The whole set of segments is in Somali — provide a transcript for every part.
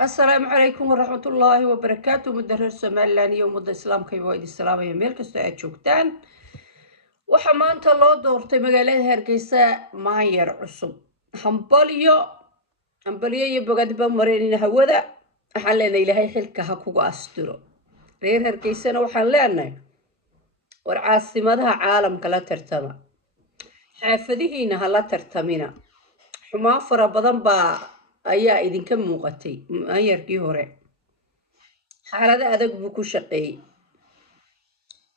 السلام عليكم ورحمة الله وبركاته. مدرس سوماليلاند iyo ummadda islaamka waa idin salaamaya meel kasta aad joogtaan. Waxaa maanta loo doortay magaalada Hargeysa maayar cusub. Hambalyo iyo bogadba mareenina hawada. Waxaan leenahay Ilaahay xilka ha kugu asturo. Reer Hargeysana waxaan leenahay war caasimadaha caalamka la tartama. Xaafadihiina ha la tartamina. Xumaan fara badan baa ayaa idinka muuqatay maayarkii hore. xaalada adag buu ku shaqeeyay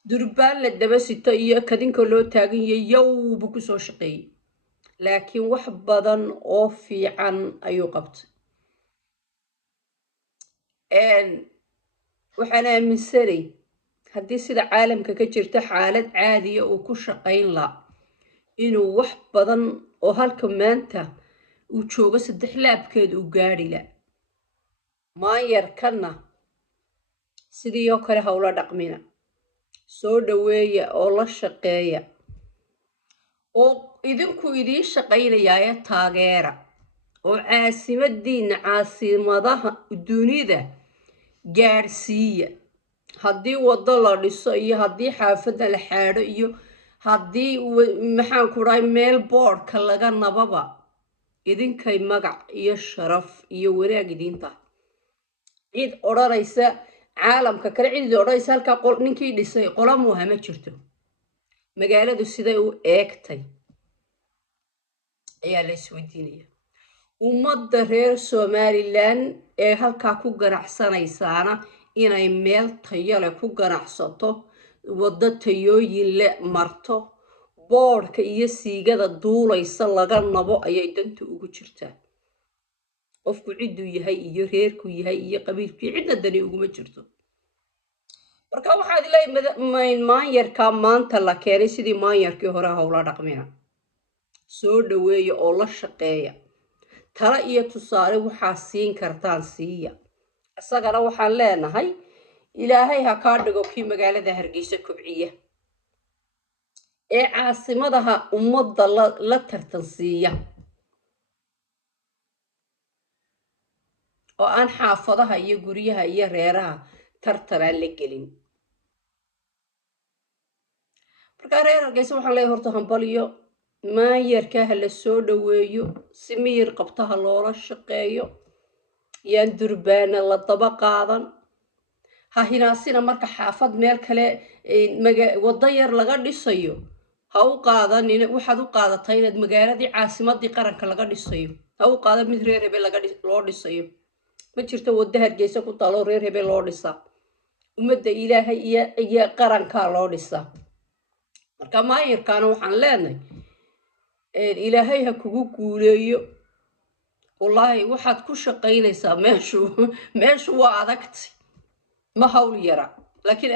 durbaan la daba sito iyo kadinka loo taagan yahay yow buu ku soo shaqeeyay laakiin wax badan oo fiican ayuu qabtay waxaan aaminsanay haddii sida caalamka ka jirta xaalad caadiya uu ku shaqayn lahaa inuu wax badan oo halka maanta uu joogo 3 laabkeed uu gaari la maayarkana sidii oo kale hawla dhaqmina soo dhaweeya oo la shaqeeya oo idinku idin shaqeynaya taageera oo caasimadaha dunida gaarsiiya haddii wado la dhiso iyo haddii xaafada la xaadho iyo haddii maxaan ku raay meel boardka laga nababa idinkay magac iyo sharaf iyo wanaag idinta cid odhanaysa caalamka kale cid odhanaysa halka ninkii dhisay qolamuha ma jirto magaaladu siday u eegtay ayaa la isweydiinaya ummadda reer Somaliland ee halka ku ganacsanaysaana inay meel tayo leh ku ganacsato wada tayooyin le marto boodhka iyo siigada duulaysa laga nabo ayay danta ugu jirtaa qofku ciduu yahay iyo reerku yahay iyo qabiilkii cidna dani uguma jirto marka waxaad leeyahay maayarka maanta la keenay sidii maayarkii hore hawla dhaqmina soo dhaweeya oo la shaqeeya tala iyo tusaale waxaa siin kartaan siiya asagana waxaan leenahay Ilaahay ha ka dhigo kii magaalada Hargeysa kobciya ee caasimadaha ummadda la tartansiiya oo aan xaafadaha iyo guryaha iyo reeraha tartanaan la gelin marka reer Hargeysa waxaan leeyahay horta hambalyo maayarka ha la soo dhaweeyo si miyir qabtaha loola shaqeeyo yaan durbaana la daba qaadan ha hinaasina marka xaafad meel kale wada yar laga dhisayo ha u qaadanina waxaad u qaadatay inaad magaaladii caasimadii qaranka laga dhisayo ha u qaadan mid reer hebel loo dhisayo ma jirto wada Hargeysa ku taalo reer hebel loo dhisaa ummadda Ilaahay iyo qaranka loo dhisaa marka maayarkaana waxaan leenahay Ilaahay ha kugu guuleeyo wallahi waxaad ku shaqeynaysaa meeshu waa adagtay ma hawl yara laakiin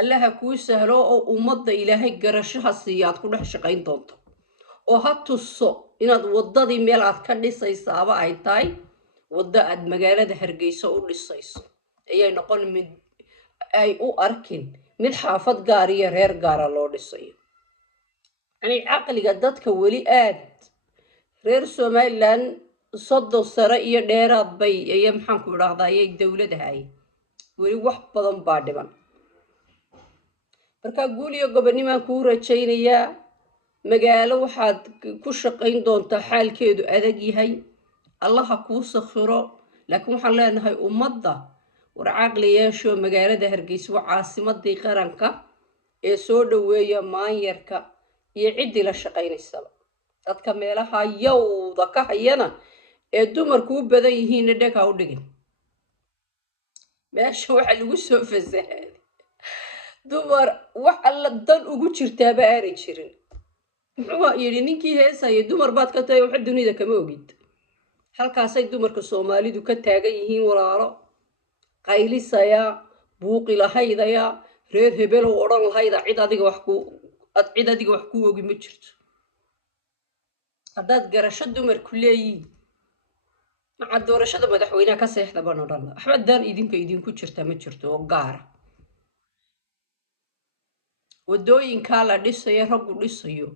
Allah kuu sahlo oo ummadda Ilaahay garashaha siiyaad ku dhex shaqeyn doonto oo ha tuso inaad wadadii meel aad ka dhisaysaaba ay tahay wada aad magaalada Hargeysa u dhisayso ayay noqon mid ay u arkin mid xaafad gaar iyo reer gaar loo dhisayo ani aqliga dadka wali aad reer Somaliland 30 sano iyo dheeraad bay ay maxaan ku raahday dawladahay wali wax badan baa dhiban marka guul iyo gobonimo ku rajaynaya magaalo waxaad ku shaqeyn doontaa xaalkeedu adag yahay Allah ha kuu sakhiro laakiin waxaan leenahay ummadda war aqli yeesho magaalada Hargeysa waa caasimadii qaranka ee soo dhaweeya maayarka iyo cidii la shaqeynaysa dadka meelaha yowda ka hayana ee dumarku u badan yihiin dhaga u dhigin meesha waxa lagu soo fasahay dumar wax alla dan ugu jirtaaba aari jirin muxuu yiri ninkii heesay dumar baad ka tahay wax dunida kama ogid halkaasay dumarka Soomaalidu ka taagan yihiin walaalo qaylisaya buuqi lahaydaya reer hebel oo oran lahayda cid adiga wax ku ogi ma jirto haddaad garasho dumarku leeyihiin maca doorashada madaxweynaha ka seexda baan odhan waxba daan idinku jirta ma jirto oo gaara wadooyinka la dhisayo raggu dhisayo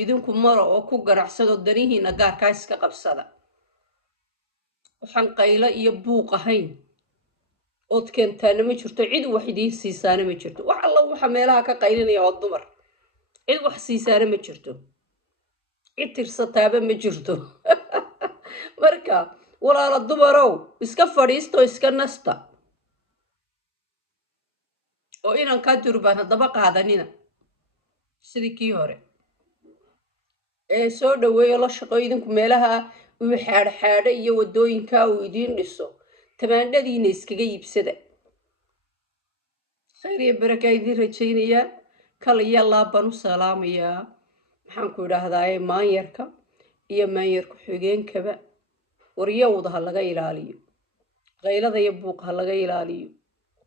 idinku maro oo ku ganacsado danihiina gaarka iska qabsada waxaan qaylo iyo buuq ahayn ood keentaana ma jirto, cid wax idiin siisaana ma jirto. wax alla waxa meelaha ka qaylinaya oo dumar, cid wax siisaana ma jirto, cid tirsataaba ma jirto. marka walaalo dumarow iska fadhiisto, iska nasta, oo inaan kaa durbaan haddaba qaadanina sidii kii hore ee soo dhaweeyo la shaqo idinku meelaha uu xaadxaadha iyo waddooyinka uu idiin dhiso, tamaandhadiina iskaga iibsada. khayr iyo barakaa idiin rajaynayaa, kal iyo laab baan u salaamayaa maxaan ku idhaahdaaye maanyarka iyo maanyarku xigeenkaba. waryawda ha laga ilaaliyo, qaylada iyo buuqa ha laga ilaaliyo,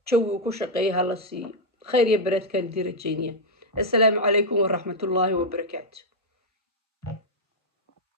jawigu ku shaqeeya ha la siiyo. khayr iyo baradkaan idiin rajaynaya. assalaamu calaykum waraxmatullaahi wabarakaatu.